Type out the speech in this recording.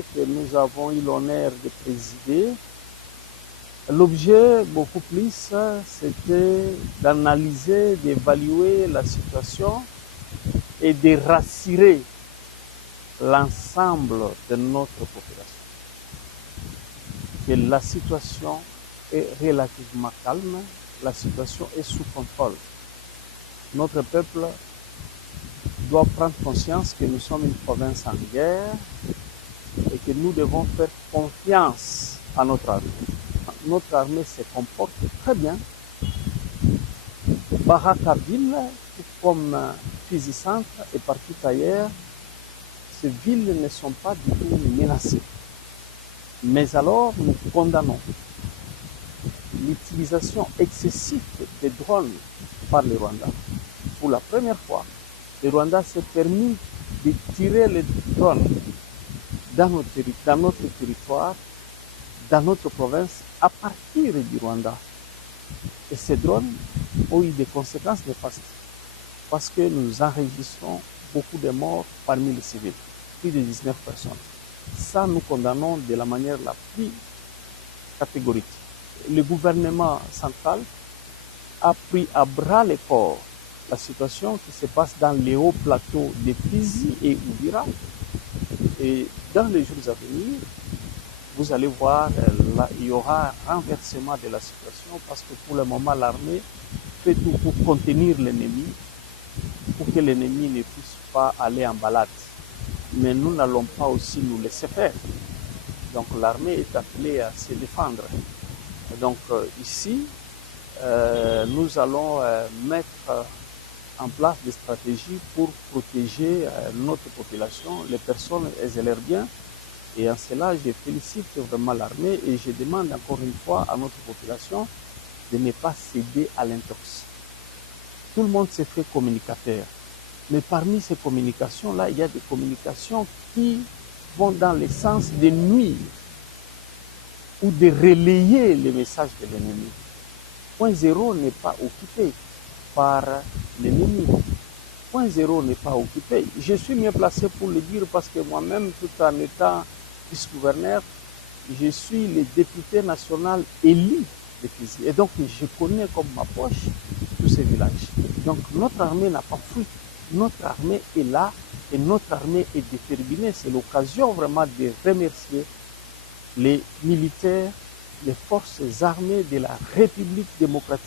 que nous avons eu l'honneur de présider. L'objet, beaucoup plus, c'était d'analyser, d'évaluer la situation et de rassurer l'ensemble de notre population. Que la situation est relativement calme, la situation est sous contrôle. Notre peuple doit prendre conscience que nous sommes une province en guerre et que nous devons faire confiance à notre armée. Notre armée se comporte très bien. Barakaville, tout comme Fizi Centre et partout ailleurs, ces villes ne sont pas du tout menacées. Mais alors, nous condamnons l'utilisation excessive des drones par les Rwandais. Pour la première fois, le Rwanda s'est permis de tirer les drones dans notre territoire, dans notre province, à partir du Rwanda. Et ces drones ont eu des conséquences néfastes parce que nous enregistrons beaucoup de morts parmi les civils, plus de 19 personnes. Ça, nous condamnons de la manière la plus catégorique. Le gouvernement central a pris à bras le corps la situation qui se passe dans les hauts plateaux de Fizi et Uvira. Et dans les jours à venir, vous allez voir, là, il y aura un renversement de la situation parce que pour le moment, l'armée fait tout pour contenir l'ennemi, pour que l'ennemi ne puisse pas aller en balade. Mais nous n'allons pas aussi nous laisser faire. Donc l'armée est appelée à se défendre. Donc ici, nous allons mettre en place des stratégies pour protéger notre population, les personnes et leurs biens. Et en cela, je félicite vraiment l'armée et je demande encore une fois à notre population de ne pas céder à l'intox. Tout le monde se fait communicateur. Mais parmi ces communications-là, il y a des communications qui vont dans le sens de nuire ou de relayer les messages de l'ennemi. Point zéro n'est pas occupé par l'ennemi. Point zéro n'est pas occupé. Je suis mieux placé pour le dire parce que moi-même, tout en étant vice-gouverneur, je suis le député national élu de Fizi. Et donc, je connais comme ma poche tous ces villages. Donc, notre armée n'a pas fui. Notre armée est là et notre armée est déterminée. C'est l'occasion vraiment de remercier les militaires, les forces armées de la République démocratique